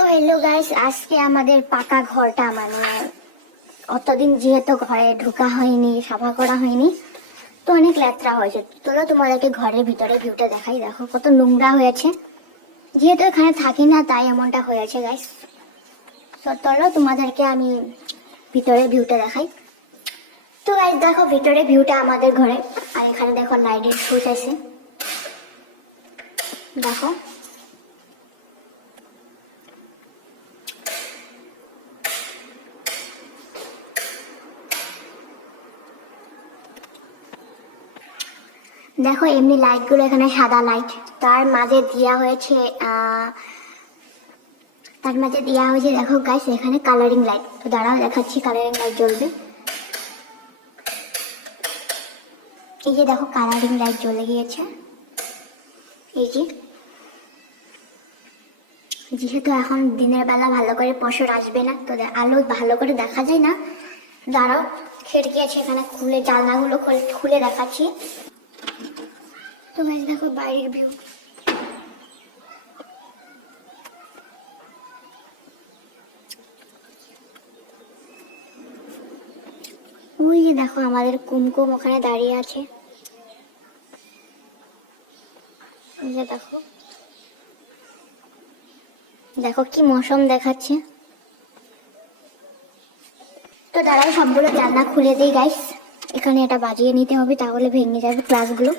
So hello guys, আজকে আমাদের পাকা ঘরটা মানে অতদিন যেহেতু ঘরে ঢোকা হয়নি, সাফা করা হয়নি, তো অনেক লেত্রা হয়েছে। চলো তোমাদেরকে ঘরের ভিতরে ভিউটা দেখাই। দেখো কত নোংরা হয়েছে, যেহেতু এখানে থাকি না তাই এমনটা হয়েছে গাইস। তো চলো তোমাদেরকে আমি ভিতরে ভিউটা দেখাই। তো গাইস দেখো ভিতরে ভিউটা আমাদের ঘরে, আর এখানে দেখো লাইটের সুইচ আছে। দেখো দেখো এমনি লাইটগুলো এখানে সাদা লাইট, তার মাঝে দেওয়া হয়েছে দেখো গাইস এখানে কালারিং লাইট। তো দাঁড়াও দেখাচ্ছি, কালারিং লাইট জ্বলবে। এই যে দেখো কালারিং লাইট জ্বলে গিয়েছে। এই যে যেহেতু এখন দিনের বেলা ভালো করে পশর আসবে না, তো আলো ভালো করে দেখা যায় না। দাঁড়াও, খিড়কি আছে এখানে, খুলে জানলাগুলো খুলে দেখাচ্ছি। তো গাইস দেখো বাইরের ভিউ। ওই যে দেখো আমাদের কুমকুম ওখানে দাঁড়িয়ে আছে। ওই যে দেখো, দেখো কি মৌসুম দেখাচ্ছে। তো দাঁড়াও সবগুলো জানলা খুলে দিই গাইস, এখানে এটা বাজিয়ে নিতে হবে, তাহলে ভেঙে যাবে ক্লাসগুলো।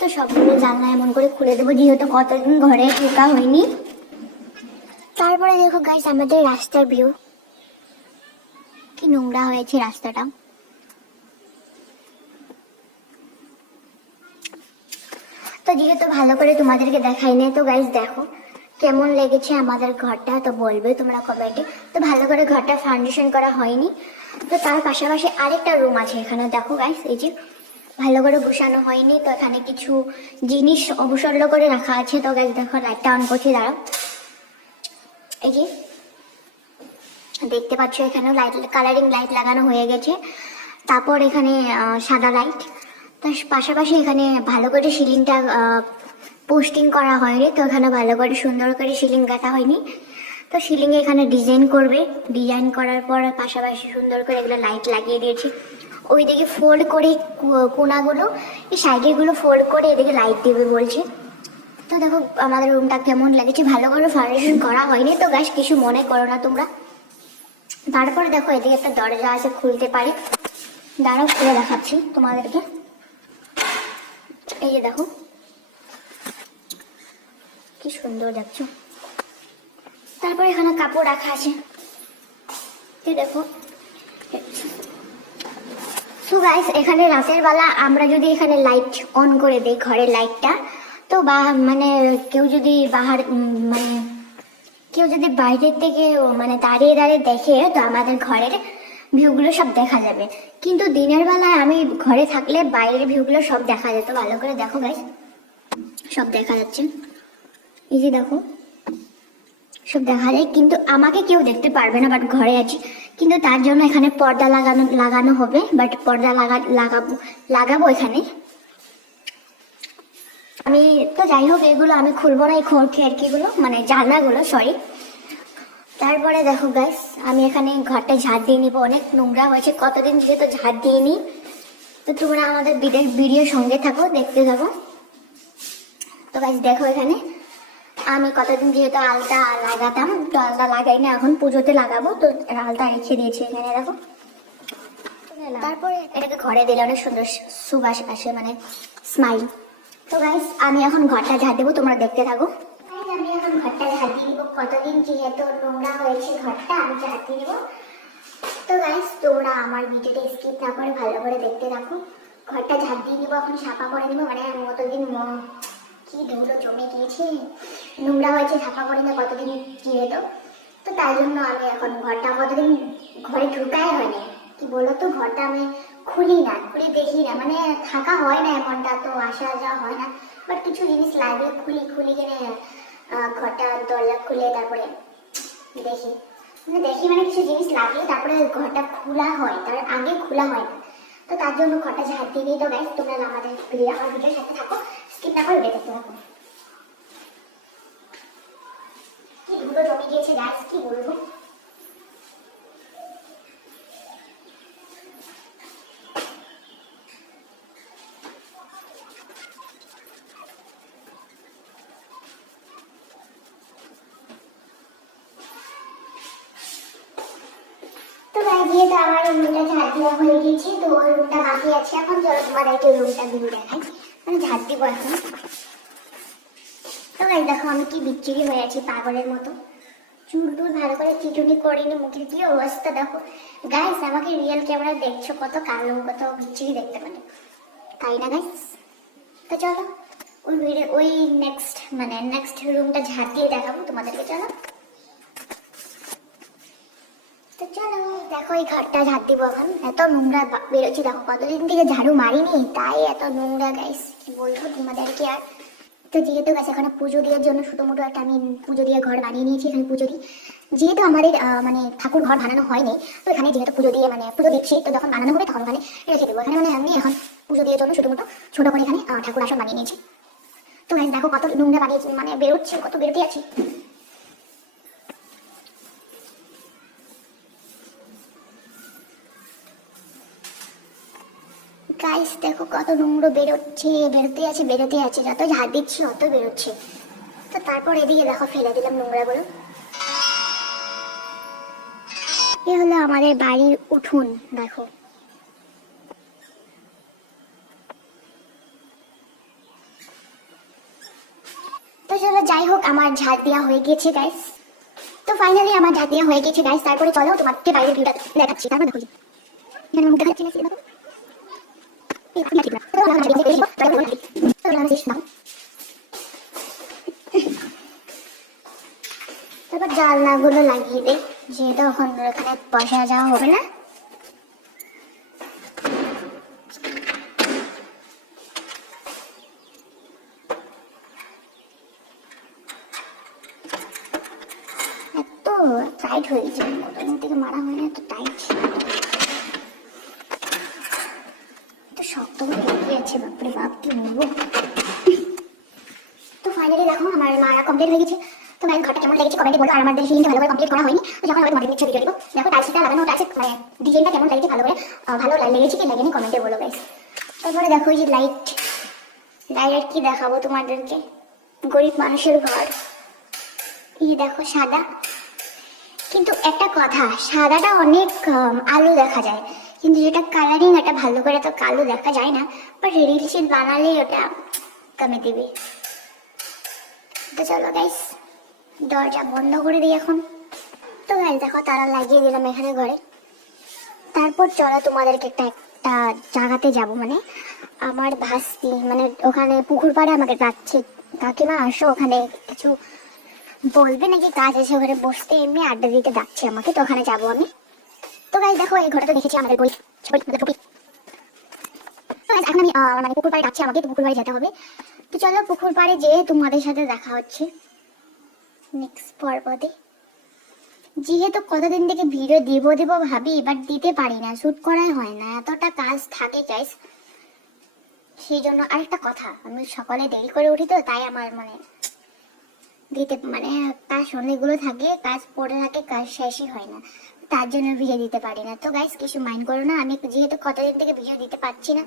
তো সবগুলো জানলা এমন করে খুলে দেবো, যেহেতু কতদিন ঘরে ঢোকা হয়নি। তারপরে দেখো গাইস আমাদের রাস্তার ভিউ, কি নোংরা হয়েছে রাস্তাটা। তো যেহেতু ভালো করে তোমাদেরকে দেখাই নাই, তো গাইস দেখো কেমন লেগেছে আমাদের ঘরটা, তো বলবে তোমরা কমেন্টে। তো ভালো করে ঘরটা ফাউন্ডেশন করা হয়নি, তো তার পাশাপাশি আরেকটা রুম আছে এখানে। দেখো গাইস এই যে ভালো করে গুছানো হয়নি, তো এখানে কিছু জিনিস অবসর্ল করে রাখা আছে। তো গাইস দেখো লাইটটা অন করছি, দাঁড়াও। এই যে দেখতে পাচ্ছ এখানে লাইট, কালারিং লাইট লাগানো হয়ে গেছে। তারপর এখানে সাদা লাইট, তার পাশাপাশি এখানে ভালো করে সিলিংটা পোস্টিং করা হয়নি, তো এখানে ভালো করে সুন্দর করে সিলিং কাটা হয়নি। তো সিলিংয়ে এখানে ডিজাইন করবে, ডিজাইন করার পর পাশাপাশি সুন্দর করে এগুলো লাইট লাগিয়ে দিয়েছি। ওইদিকে ফোল্ড করে কোনাগুলো, এই সাইডেরগুলো ফোল্ড করে এদিকে লাইট দেবে বলছে। তো দেখো আমাদের রুমটা কেমন লেগেছে, ভালো করে ফাউন্ডেশন করা হয়নি, তো গাছ কিছু মনে করো না তোমরা। তারপরে দেখো এদিকে একটা দরজা আছে, খুলতে পারি, দাঁড়াও খুলে দেখাচ্ছি তোমাদেরকে। এই যে দেখো কি সুন্দর দেখছো। তারপরে এখানে কাপড় রাখা আছে, এই দেখো। সো গাইস এখানে রাতের বেলা আমরা যদি এখানে লাইট অন করে দিই, ঘরের লাইটটা, তো মানে কেউ যদি মানে কেউ যদি বাইরের থেকে মানে দাঁড়িয়ে দাঁড়িয়ে দেখে, তো আমাদের ঘরের ভিউগুলো সব দেখা যাবে। কিন্তু দিনের বেলায় আমি ঘরে থাকলে বাইরের ভিউগুলো সব দেখা যেত। ভালো করে দেখো গাইস, সব দেখা যাচ্ছে। এই যে দেখো সব দেখা যায়, কিন্তু আমাকে কেউ দেখতে পারবে না, বাট ঘরে আছি। কিন্তু তার জন্য এখানে পর্দা লাগানো হবে, বাট পর্দা লাগাবো এখানে আমি। তো যাই হোক এগুলো আমি খুলবো না, এই খিড়কিগুলো মানে জানলাগুলো, সরি। তারপরে দেখো গাইস আমি এখানে ঘরটা ঝাড় দিয়ে নিবো, অনেক নোংরা হয়েছে, কতদিন যেহেতু ঝাড় দিয়ে নি। তো তোমরা আমাদের ভিডিও সঙ্গে থাকো, দেখতে থাকো। তো গাইস দেখো এখানে আমি কতদিন যেহেতু আলতা লাগাতাম, তো আলতা লাগাই না, এখন পুজোতে লাগাবো, তো আলতা রেখে দিয়েছি এখানে দেখো। তারপরে এটাকে ঘরে দিলে অনেক সুন্দর সুবাস আসে, মানে স্মাইল। তো গাইস আমি এখন ঘরটা ঝাড় দেবো, তোমরা দেখতে থাকো। আমি এখন ঘরটা ঝাড় দিয়ে নিবো, কতদিন যেহেতু নোংরা হয়েছে ঘরটা, আমি ঝাড় দিয়ে নিবো। তো গাইস তোমরা আমার ভিডিওটা স্কিপ না করে ভালো করে দেখতে থাকো। ঘরটা ঝাড় দিয়ে নিবো, এখন সাফা করে নিবো, মানে কতদিন কি ধুলো জমে গিয়েছে, নোংরা হয়েছে, সাফা করে না কতদিন যেহেতু। তো তাই জন্য আমি এখন ঘরটা কতদিন ঘরে ঢুকাই হয়নি, কি বলো তো, ঘরটা আমি খুলি না, খুলে দেখি না, মানে থাকা হয় না এমনটা, তো আসা যাওয়া হয় না। বাট কিছু জিনিস লাগলে খুলি কিনে ঘরটা দরজা খুলে তারপরে দেখি। মানে দেখি মানে কিছু জিনিস লাগলে তারপরে ঘরটা খোলা হয়, তার আগে খোলা হয় না, তো তার জন্য ঘরটা ঝাড় দিয়ে নিই। তো গাইস তোমরা আমাদের আমার ভিডিওর সাথে থাকো, স্কিপ না করে দেখতে থাকো। কি ধুলো জমে গিয়েছে গাইস, কি বলবো। তো গাইস যেহেতু আমার রুমটা ঝাড় দেওয়া হয়ে গিয়েছে, তো ওই রুমটা বাকি আছে, এখন চলো তোমাদেরকে রুমটা ঘুরে দেখাই, মানে ঝাড় দিব এখন। তো গাইস দেখো আমি কি বিচ্ছিরি হয়ে আছি পাগলের মতো, চুল টুল ভালো করে চিটুনি করিনি, মুখের কি অবস্থা দেখো। গাইস আমাকে রিয়েল ক্যামেরা দেখছো কত কালো, কত বিচ্ছিরি দেখতে পারে, তাই না গাইস? তো চলো ওই ভিডিও ওই নেক্সট রুমটা ঝাড় দিয়ে দেখাবো তোমাদেরকে, চলো। তো চলো দেখো এই ঘরটা ঝাড় দিব এখন, এত নোংরা বেরোচ্ছে দেখো, কতদিন থেকে ঝাড়ু মারিনি তাই এত নোংরা গাইস, কি বলবো তোমাদেরকে আর। তো যেহেতু গাছ এখানে পুজো দেওয়ার জন্য ছোটো মোটো একটা আমি পুজো দিয়ে ঘর বানিয়ে নিয়েছি, এখানে পুজো দিই, যেহেতু আমাদের মানে ঠাকুর ঘর বানানো হয়নি, তো এখানে যেহেতু পুজো দিয়ে মানে পুজো দিচ্ছি, তো যখন বানানো হবে তখন ওখানে রেখে দেবো, এখানে মানে আমি এখন পুজো দেওয়ার জন্য ছোটো মোটো ছোটো করে এখানে ঠাকুর আসন বানিয়ে নিয়েছি। তো গাছ দেখো কত নোংরা বানিয়েছি, মানে বেরোচ্ছে, কত বেরোতে আছি। গাইস দেখো কত নোংরা বেরোতে আছে, যত ঝাড় দিচ্ছি অত বেরোচ্ছে। তো তারপর এদিকে দেখো ফেলে দিলাম নোংরাগুলো। এ হলো আমাদের বাড়ির উঠোন দেখো। তো চলো যাই হোক আমার ঝাড় দেওয়া হয়ে গিয়েছে গাইস, তো ফাইনালি আমার ঝাড় দেওয়া হয়ে গিয়েছে গাইস। তারপরে চলো তোমাকে বাইরের ভিউটা দেখাচ্ছি, তারপর দেখো এখানে মুখ দেখাচ্ছি দেখো। তারপর জানলাগুলো লাগিয়ে দেই, যেহেতু এখন এখানে বসা যাওয়া হবে না। এত টাইট হয়ে গেছে, কতদিন থেকে মারা হয় না, এত টাইট, এত শক্ত করে লেগে আছে, বাপরে বাপ কি বলবো। তো ফাইনালি দেখো আমার মারা কমপ্লিট হয়ে গেছে। তো গাইস ঘরটা কেমন লেগেছে কমেন্টে বলো, আর আমাদের সিলিংটা ভালো করে কমপ্লিট করা হয়নি, তো যখন আমি তোমাদের নিচে ভিডিও দিব। দেখো টাইলসটা লাগানো আছে, মানে ডিজাইনটা কেমন লেগেছে ভালো করে, ভালো লেগেছে কি লাগেনি কমেন্টে বলো গাইস। তারপরে দেখো এই যে লাইট কি দেখাবো তোমাদেরকে, গরিব মানুষের ঘর। এই দেখো সাদা, কিন্তু একটা কথা, সাদাটা অনেক আলো দেখা যায়, কিন্তু যেটা কালারিং এটা ভালো করে তো কালো দেখা যায় না, বাট রিলসে বানালে ওটা কমে দিবে। তো চলো গাইস দরজা বন্ধ করে দিই এখন। তো গাইস দেখো তারা লাগিয়ে দিলাম এখানে ঘরে। তারপর চলো তোমাদেরকে একটা একটা জায়গাতে যাব, মানে আমার ভাস্তি, মানে ওখানে পুকুর পাড়ে আমাকে ডাকছে, কাকিমা আসো ওখানে কিছু বলবে নাকি কাজ আছে, ওখানে বসতে এমনি আড্ডা দিতে ডাকছে আমাকে, তো ওখানে যাবো আমি। তো গাইস দেখো এই ঘরটা তো দেখেছি আমাদের বই, তো guys, এখন আমি মানে পুকুর পাড়ে ডাকছে আমাকে, তো পুকুর পাড়ে যেতে হবে। তো চলো পুকুর পাড়ে যেয়ে তোমাদের সাথে দেখা হচ্ছে নেক্সট পর্বতে। যেহেতু কতদিন থেকে ভিডিও দিব ভাবি, বাট দিতে পারি না, শুট করাই হয় না, এতটা কাজ থাকে গাইস। সেই জন্য আরেকটা কথা, আমি সকালে দেরি করে উঠি, তো তাই আমার মানে দিতে মানে কাজ অনেকগুলো থাকে, কাজ পড়ে থাকে, কাজ শেষই হয় না, তার জন্য ভিডিও দিতে পারি না। তো গাইস কিছু মাইন্ড করো না, আমি যেহেতু কতদিন থেকে ভিডিও দিতে পারছি না,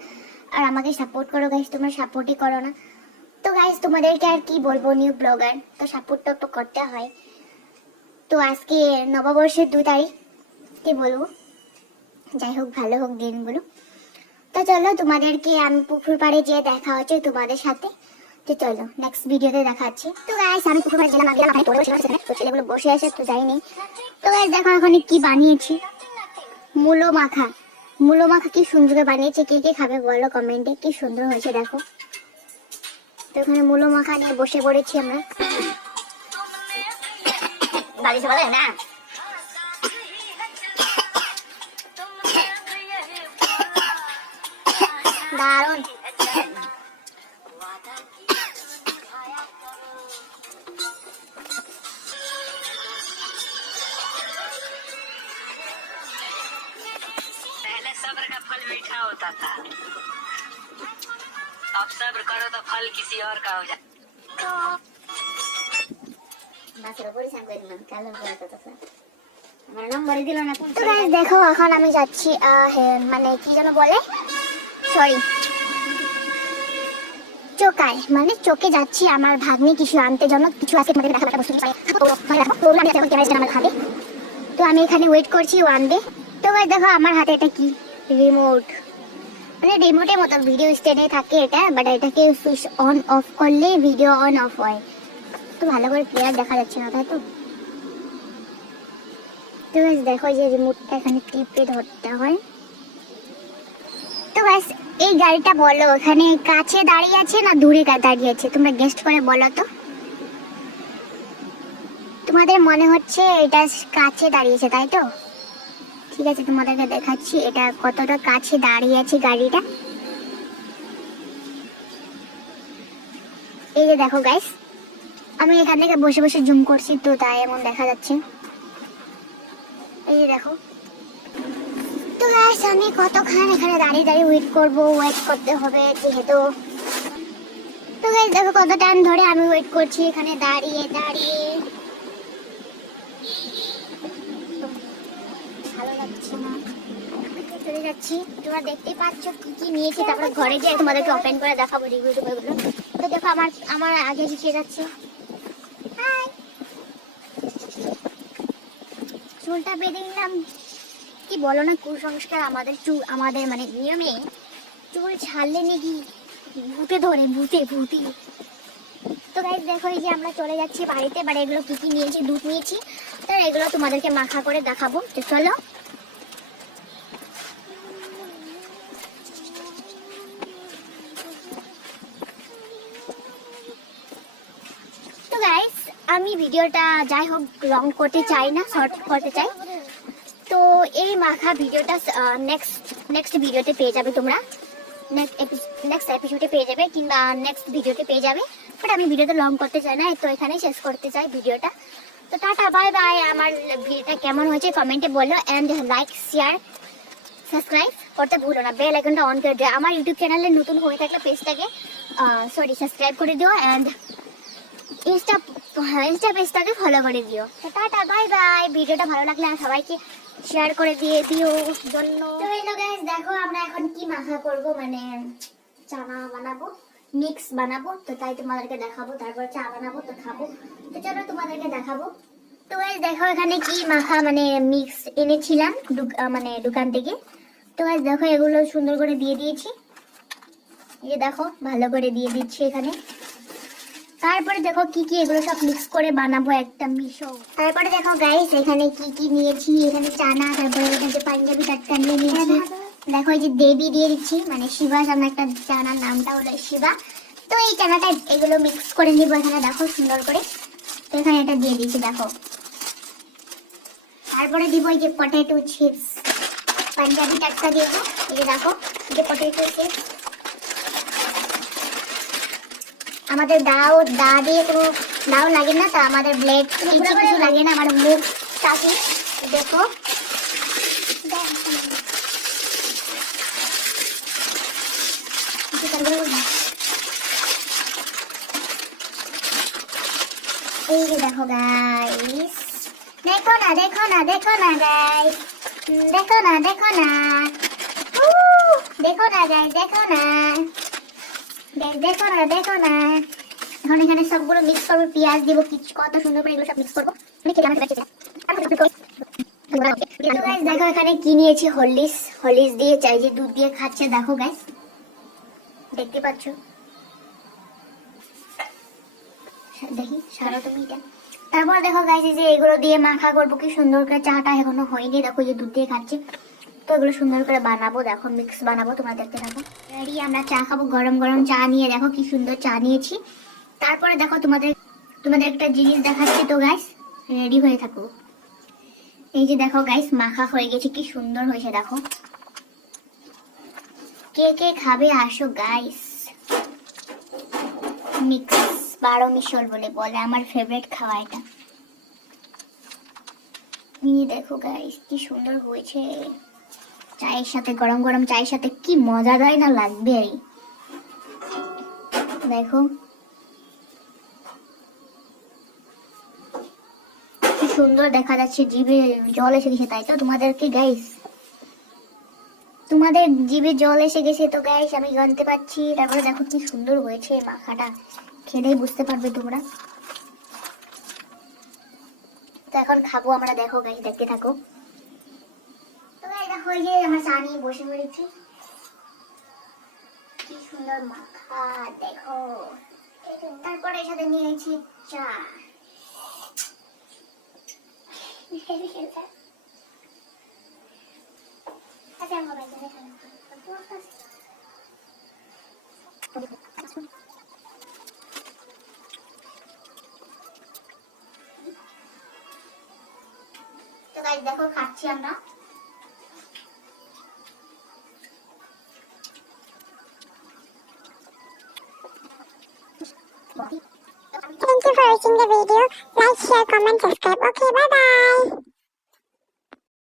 আর আমাকে সাপোর্ট করো গাইস, তোমরা সাপোর্টই করো না। তো গাইস তোমাদেরকে আর কি বলবো, নিউ ব্লগার তো সাপোর্টটা একটু করতে হয়। তো আজকে নববর্ষের 2 তারিখ, কি বলবো, যাই হোক ভালো হোক দিনগুলো। তো চলো তোমাদেরকে আমি পুকুর পাড়ে যেয়ে দেখা হচ্ছে তোমাদের সাথে। তো চলো নেক্সট ভিডিওতে দেখা হচ্ছে। তো গাইস আমি পুকুর পাড়ে গেলাম, ওখানে টোটো বসে আছে, তো ছেলেগুলো বসে আছে, তো যাইনি। তো গাইস দেখো এখন কি বানিয়েছি, মূলো মাখা কি সুন্দর বানিয়েছে, কে কে খাবে বলো কমেন্টে, কি সুন্দর হয়েছে দেখো। তো এখানে মূলো মাখা নিয়ে বসে পড়েছি আমরা, বাড়ি সবাই না দারুন। सब्र का फल मीठा होता था। अब सब्र करो तो फल किसी और का हो जाए। তো গাইস দেখো এখন আমি যাচ্ছি মানে কি যেন বলে সরি চোকায় মানে চোকে যাচ্ছি আমার ভাগ্নি কিছু আনতে জন্য কিছু আজকে তোমাদের দেখাবো একটা বস্তু নিয়ে আমার হাতে তো আমি এখানে ওয়েট করছি ও আনবে তো গাইস দেখো আমার হাতে এটা কি রিমোট মানে রিমোটের মতো ভিডিও স্ট্যান্ডে থাকে এটা বাট এটাকে সুইচ অন অফ করলে ভিডিও অন অফ হয় তো ভালো করে ক্লিয়ার দেখা যাচ্ছে না তাই তো তো গাইস দেখো যে রিমোটটা এখানে টিপে ধরতে হয় তো গাইস এই গাড়িটা বলো এখানে কাছে দাঁড়িয়ে আছে না দূরে দাঁড়িয়ে আছে তোমরা গেস্ট করে বলো তো তোমাদের মনে হচ্ছে এটা কাছে দাঁড়িয়েছে তাই তো ঠিক আছে তোমাদেরকে দেখাচ্ছি এটা কতটা কাছে দাঁড়িয়ে আছে গাড়িটা এই যে দেখো গাইস আমি এখান থেকে বসে বসে জুম করছি তো তাই এমন দেখা যাচ্ছে এই যে দেখো তো গাইস আমি কতক্ষণ এখানে দাঁড়িয়ে দাঁড়িয়ে ওয়েট করতে হবে যেহেতু তো গাইস দেখো কত টাইম ধরে আমি ওয়েট করছি এখানে দাঁড়িয়ে দাঁড়িয়ে ভালো লাগছে না চলে যাচ্ছি তোমরা দেখতেই পাচ্ছ কি কি নিয়েছি তারপরে ঘরে যেয়ে তোমাদেরকে ওপেন করে দেখাবো রিভিউ গুলো তো দেখো আমার আগে শিখে যাচ্ছে হাই চুলটা বেঁধে নিলাম কি বলো না কুসংস্কার আমাদের মানে নিয়মে চুল ছাড়লে নাকি ভূতে ধরে ভূতে তো গাইস দেখো এই যে আমরা চলে যাচ্ছি বাড়িতে বাড়ি এগুলো কি কি নিয়েছি দুধ নিয়েছি তো এগুলো তোমাদেরকে মাখা করে দেখাবো তো চলো তো গাইস আমি ভিডিওটা যাই হোক লং করতে চাই না শর্ট করতে চাই তো এই মাখা ভিডিওটা নেক্সট ভিডিওতে পেয়ে যাবে তোমরা নেক্সট এপিসোডে পেয়ে যাবে কিংবা নেক্সট ভিডিওতে পেয়ে যাবে বাট আমি ভিডিওটা লং করতে চাই না তো এখানেই শেষ করতে চাই ভিডিওটা তো টাটা বাই বাই আমার ভিডিওটা কেমন হয়েছে কমেন্টে বলো এন্ড লাইক শেয়ার সাবস্ক্রাইব করতে ভুলো না বেল আইকনটা অন করে দিও আমার ইউটিউব চ্যানেলে নতুন হয়ে থাকলে পেজটাকে সাবস্ক্রাইব করে দিও এন্ড ইনস্টা পেজটাকে ফলো করে দিও তো টাটা বাই বাই ভিডিওটা ভালো লাগলে সবাইকে শেয়ার করে দিয়ে দিও জন্য তো হ্যালো গাইস দেখো আমরা এখন কি মাখা করব মানে চানা বানাবো মিক্স বানাবো তো তাই তোমাদেরকে দেখাবো তারপর চা বানাবো তো খাবো তো চলো তোমাদেরকে দেখাবো তো গাইস দেখো এখানে কি মাখা মানে মিক্স এনেছিলাম মানে দোকান থেকে তো গাইস দেখো এগুলো সুন্দর করে দিয়ে দিয়েছি এই দেখো ভালো করে দিয়ে দিচ্ছি এখানে তারপরে দেখো কি কি এগুলো সব মিক্স করে বানাবো একটা মিশো তারপরে দেখো গাইস এখানে কি কি নিয়েছি এখানে চানা তারপরে এখানে পাঞ্জাবি টাটকা নিয়ে নিয়েছি দেখো এই যে দেবী দিয়ে দিচ্ছি মানে শিবা সামনে একটা চানার নামটা হলো শিবা তো এই চানাটা এগুলো মিক্স করে নিব এখানে দেখো সুন্দর করে তো এখানে এটা দিয়ে দিচ্ছি দেখো তারপরে দিব এই যে পটেটো চিপস পাঞ্জাবি টাটকা দিয়ে দেবো এই যে দেখো এই যে পটেটো চিপস আমাদের দা দিয়ে কোনো দাও লাগে না তো আমাদের ব্লেড কিছু লাগে না আমার মুখ চাকি দেখো এই যে দেখো গাইস দেখো না গাইস দেখো না দেখো না গাইস দেখো না দেখো না এখন এখানে সবগুলো মিক্স করবো পেঁয়াজ দিব কিছু কত সুন্দর করে এগুলো সব মিক্স করবো দেখো এখানে কি নিয়েছি হরলিক্স দিয়ে চাই যে দুধ দিয়ে খাচ্ছে দেখো গাইস দেখতে পাচ্ছ দেখি সারা তুমি এটা তারপর দেখো গাইস যে এগুলো দিয়ে মাখা করবো কি সুন্দর করে চাটা এখনো হয়নি দেখো যে দুধ দিয়ে খাচ্ছে তো এগুলো সুন্দর করে বানাবো দেখো মিক্স বানাবো তোমরা দেখতে থাকো রেডি আমরা চা খাবো গরম গরম চা নিয়ে দেখো কি সুন্দর চা নিয়েছি তারপরে দেখো তোমাদের একটা জিনিস দেখাচ্ছি তো গাইস রেডি হয়ে থাকো এই যে দেখো গাইস মাখা হয়ে গেছে কি সুন্দর হয়েছে দেখো কে কে খাবে আসো গাইস মিক্স 12 মিশল বলে আমার ফেভারিট খাওয়া এটা দেখো গাইস কি সুন্দর হয়েছে চায়ের সাথে, গরম গরম চায়ের সাথে কি মজাদার না লাগবে। দেখো কি সুন্দর দেখা যাচ্ছে, জিভে জল এসে গেছে তাই তো তোমাদেরকে গাইস, তোমাদের জিভে জল এসে গেছে তো গাইস, আমি জানতে পারছি। তারপরে দেখো কি সুন্দর হয়েছে মাখাটা, খেলেই বুঝতে পারবে তোমরা। তো এখন খাবো আমরা, দেখো গাইস, দেখতে থাকো। তো গাইস দেখো এই যে আমরা চা নিয়ে বসে পড়েছি, কি সুন্দর মাখা দেখো। তারপরে এর সাথে নিয়েছি চা। আচ্ছা মোবাইল দেখে তো গাইস দেখো খাচ্ছি আমরা। Thank you for watching the video. Like, share, comment, subscribe. Okay, bye bye.